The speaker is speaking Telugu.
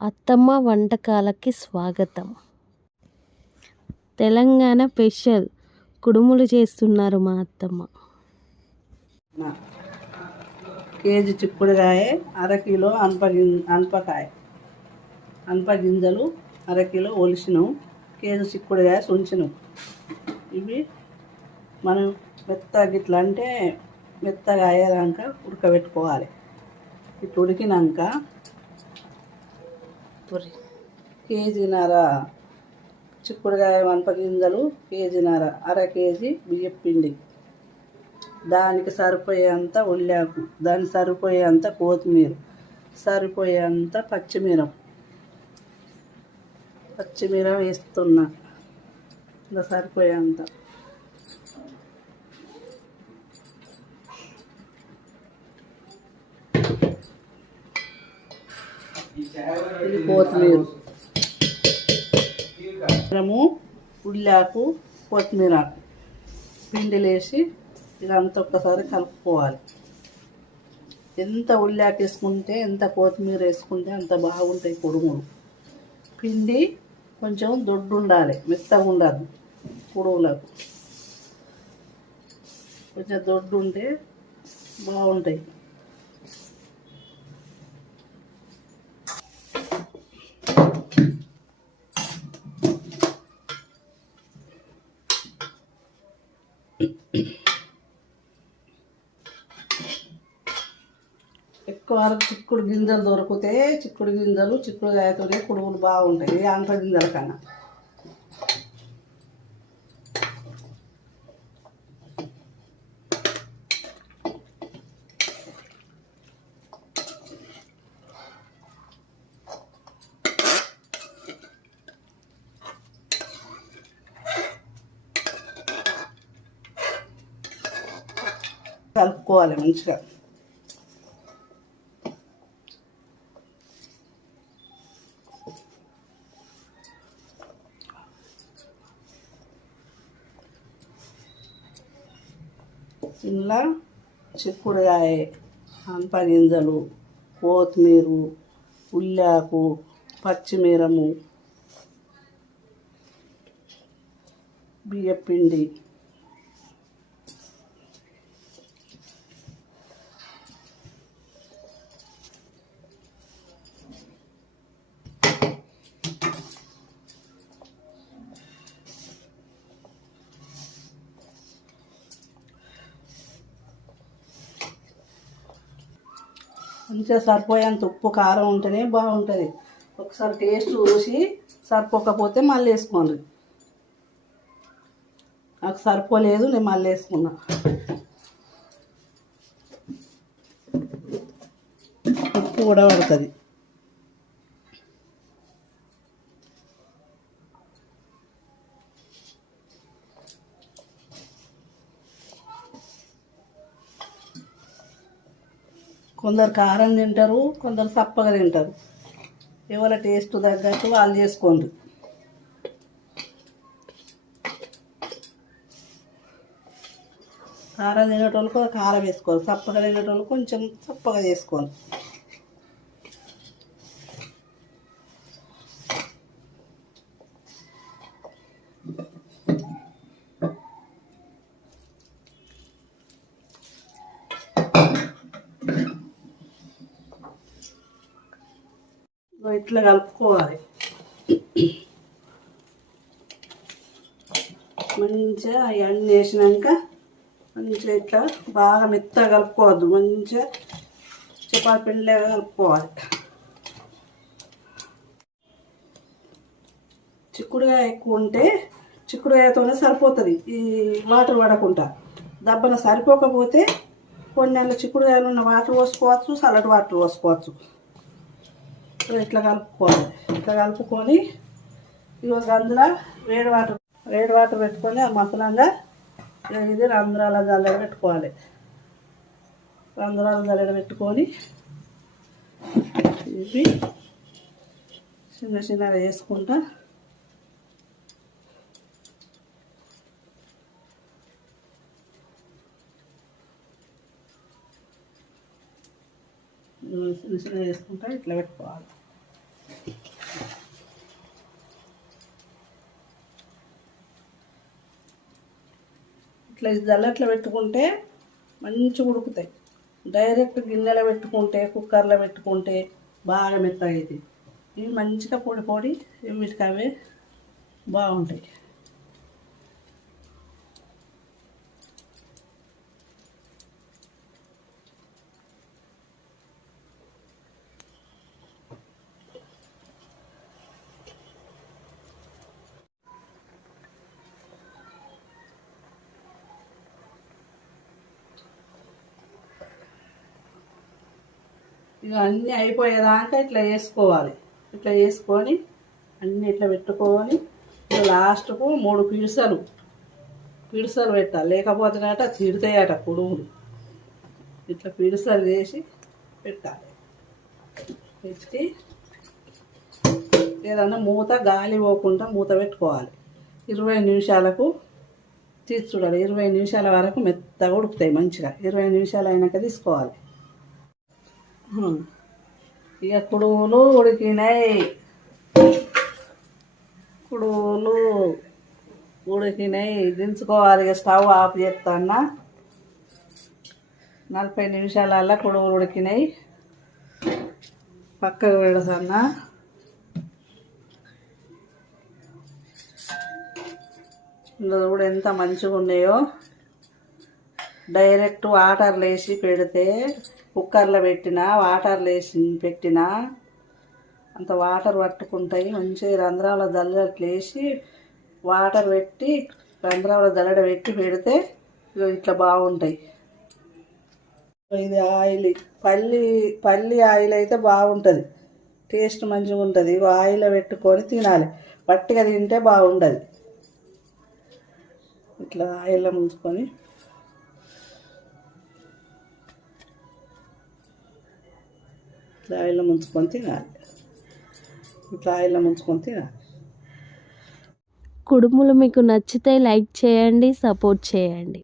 అత్తమ్మ వంటకాలకి స్వాగతం. తెలంగాణ స్పెషల్ కుడుములు చేస్తున్నారు మా అత్తమ్మ. కేజీ చిక్కుడుకాయ అర కిలో అనప గిం అనపకాయ. అనప గింజలు అరకిలో కేజీ చిక్కుడుకాయ సుంచిను ఇవి మనం మెత్తగా ఇట్లా అంటే మెత్తగా అయ్యేదాక ఉడకబెట్టుకోవాలి. ఇట్లా ఉడికినాక కేజీన్నర చిక్కుడుకాయ వంప గింజలు కేజీన్నర అర కేజీ బియ్యం పిండి. దానికి సరిపోయేంత ఉల్లాకు దానికి సరిపోయేంత కొత్తిమీర సరిపోయేంత పచ్చిమిర. పచ్చిమిర వేస్తున్నా. ఇంకా సరిపోయేంత. ఇది కొత్తిమీర మనము ఉల్లాకు కొత్తిమీర పిండిలేసి ఇదంతా ఒక్కసారి కలుపుకోవాలి. ఎంత ఉల్లాకు వేసుకుంటే ఎంత కొత్తిమీర వేసుకుంటే అంత బాగుంటాయి కుడుములు పిండి కొంచెం దొడ్డు ఉండాలి మెత్తగా ఉండదు కుడుములకు కొంచెం దొడ్డు ఉంటే బాగుంటాయి. ఎక్కువ చిక్కుడు గింజలు దొరికితే చిక్కుడు గింజలు చిక్కుడుకాయతోనే కుడుగులు బాగుంటాయి. అంత గింజల కన్నా. కలుపుకోవాలి మంచిగా. ఇలా చిక్కుడుకాయ అంపగింజలు కొత్తిమీరు కొత్తిమీర ఉల్లాకు పచ్చిమిరము బియ్యపిండి. మంచిగా సరిపోయేంత ఉప్పు కారం ఉంటేనే బాగుంటుంది. ఒకసారి టేస్ట్ చూసి సరిపోకపోతే మళ్ళీ వేసుకోండి. నాకు సరిపోలేదు నేను మళ్ళీ వేసుకున్నా. ఉప్పు కూడా పడుతుంది. కొందరు కారం తింటారు కొందరు సప్పగా తింటారు. ఎవరి టేస్ట్ తగ్గట్టు వాళ్ళు చేసుకోండి. కారం తినేటోళ్ళు కారం వేసుకోవాలి. సప్పగా తినేటోళ్ళు కొంచెం సప్పగా చేసుకోండి ఇట్లా కలుపుకోవాలి. మంచిగా అవన్నీ వేసినాక మంచిగా ఇట్లా బాగా మెత్తగా కలుపుకోవద్దు. మంచిగా చపాతి పిండిలాగా కలుపుకోవాలి. చిక్కుడుకాయ ఎక్కువ ఉంటే చిక్కుడుకాయతోనే సరిపోతుంది. ఈ వాటర్ పడకుండా. దబ్బన సరిపోకపోతే కొన్ని నెలల చిక్కుడుకాయలు ఉన్న వాటర్ పోసుకోవచ్చు సలడ్ వాటర్ పోసుకోవచ్చు. ఇట్లా కలుపుకోవాలి? ఇట్లా కలుపుకొని ఇక అందులో వేడి వాటర్ వేడి వాటర్ పెట్టుకొని ఆ మసలంగా ఇది రంధ్రాల జల్లెడ పెట్టుకోవాలి. రంధ్రాల జల్లెడ పెట్టుకొని ఇవి చిన్న చిన్నగా వేసుకుంటా చిన్న చిన్న వేసుకుంటా ఇట్లా పెట్టుకోవాలి. ఇట్లా ఇది జల్లట్లో పెట్టుకుంటే మంచిగా ఉడుకుతాయి. డైరెక్ట్ గిన్నెలో పెట్టుకుంటే కుక్కర్లో పెట్టుకుంటే బాగా మెత్తగా అవుతాయి ఇవి మంచిగా పొడి పొడి వీటికి అవే బాగుంటాయి. ఇక అన్నీ అయిపోయేదాకా ఇట్లా వేసుకోవాలి ఇట్లా వేసుకొని అన్నీ ఇట్లా పెట్టుకొని లాస్ట్కు మూడు పిడిసలు. పిడిసలు పెట్టాలి. లేకపోతే లేకపోతేనట తిడతాయట కుడుములు ఇట్లా పిడిసలు వేసి పెట్టాలి. పెట్టి ఏదన్నా మూత గాలి పోకుండా మూత పెట్టుకోవాలి. ఇరవై నిమిషాలకు తీసి చూడాలి. ఇరవై నిమిషాల వరకు మెత్తగా ఉడుకుతాయి మంచిగా. ఇరవై నిమిషాలు అయినాక తీసుకోవాలి. ఇక కుడువులు ఉడికినాయి కుడువులు ఉడికినాయి దించుకోవాలి ఇక స్టవ్ ఆఫ్ చేస్తాన్న నలభై నిమిషాలల్లా కుడువులు ఉడికినాయి పక్కకు పెడతాన్నా ఇందులో కూడా ఎంత మంచిగా ఉన్నాయో డైరెక్ట్ వాటర్ వేసి పెడితే కుక్కర్లో పెట్టినా వాటర్లో వేసి పెట్టినా అంత వాటర్ పట్టుకుంటాయి. మంచిగా రంధ్రాల జల్లట్లు వేసి వాటర్ పెట్టి రంధ్రాల జల్లడ పెట్టి పెడితే ఇగో ఇట్లా బాగుంటాయి. ఇది ఆయిల్ పల్లి పల్లి ఆయిల్ అయితే బాగుంటుంది. టేస్ట్ మంచిగా ఉంటుంది. ఆయిల్ పెట్టుకొని తినాలి. పట్టిగా తింటే బాగుండదు. ఇట్లా ఆయిల్లో ముంచుకొని ఇట్లా ఆయిల్లో ముంచుకొని తినాలి. ఇట్లా ఆయిల్లో ముంచుకొని తినాలి. కుడుములు మీకు నచ్చితే లైక్ చేయండి సపోర్ట్ చేయండి.